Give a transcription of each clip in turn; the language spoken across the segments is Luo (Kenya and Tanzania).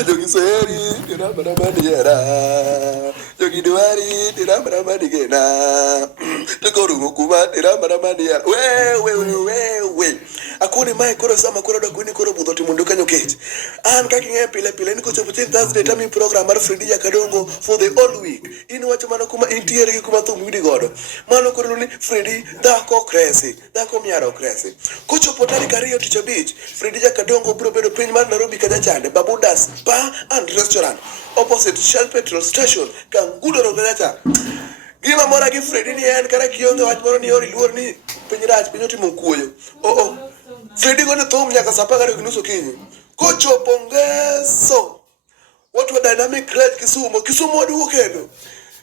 Jogi seri, tira bara maniera. Jogi duari, tira bara manigena. Tokoru mukuma, tira bara maniera. We. Akuni mai koro sama koro da kuni koro budho timundo kanyo kech. An kaki nge pile ni kucho putin Thursday tami program mar Fridi Jakadongo for the whole week. Ini wacho mano kuma intiere gi kuma thum widi godo. Mano koro ni Fridi dhako kresi, dhako miaro kresi. Kucho potari kariyo ticho beach. Fridi Jakadongo bro bedo piny mar Narobi kaja chande. Babudas Bar and Restaurant opposite Shell Petrol Station. Kangudoro kaja cha. Gima mora gi Fridi ni en kara kionge wach moro ni ori luor ni piny rach piny otimo kuoyo. Fridi gone thum nyaka saa 12:30 kinyi. Kochopo ngeso. Watu wa Dynamic Range Kisumu wadugo kendo.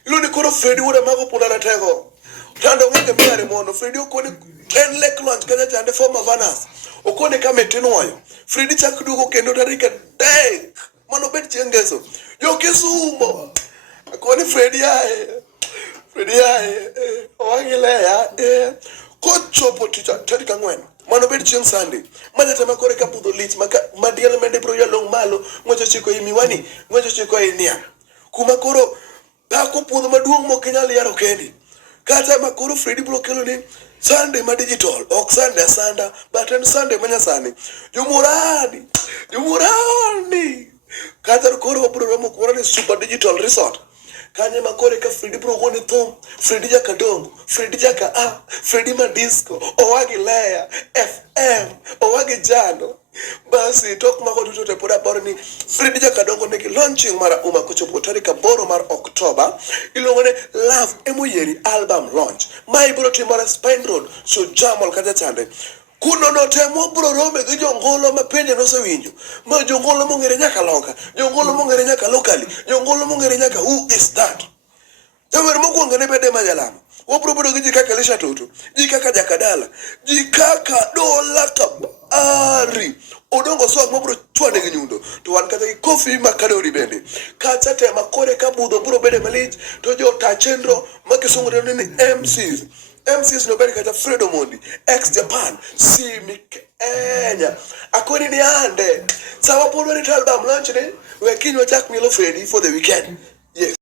Ilo ni koro Fridi wuda mako punda ratego. Tando ngeke miare mono. Fridi okone en lake launch kanya chande former Vanas. Okone kame tenuayo. Fridi chak dugo kendo tarika dek. Mano bet chengeso. Yo Kisumu. Akone Fridi ae. Owangile ya. Kochopo ticha tarika ngwen. Mano bet chieng Sunday. Manya tema kore ka pudho lich madiel mende bro yalong malo ngwecho chiko imiwani ngwecho chiko inia. Kuma koro dhako pudho maduong mokinyal yaro kendi. Kata makoro Fridi bro kelo ni Sunday ma digital, ok Sunday asanda, but en Sunday manyasani. Jumurani. Kata koro wabro romo kuora ni super digital resort. Kanye makore ka Fridi bro gone thum, Fridi Jakadongo, Fridi Jaka Fridi Madisco, owagi Leya, FM, owagi Jano. Basi tok mako duto te poda baro ni Fridi Jakadongo neki launching mara uma kochopo tarika boro mar October. Ilongone Love Emoyeri album launch. Mai bro timara Spine Road, so jamal kaja chande. Kuno no temo bro rome gi jongolo ma penje no sewinjo. Ma jongolo mongere nyaka loka, jongolo mongere nyaka locally, jongolo mongere nyaka who is that? Jawer mokwongo ne bede majalama. Wabro bodo gi jikaka Lisha Toto, jikaka Jakadala, jikaka Dola Kabari. Odongo swag mabro chwade gi nyundo. To wan kata gi kofi makadori bende. Kata tema kore kabudho bro bede malich. To jo tachendro makisungre ni MCs no beri kata Fredo Mondi, ex-Japan, Simi Kenya. Akoni ni ande. Sawa podo ni album launch ne. We kinyo chak milo Fredi for the weekend. Yes.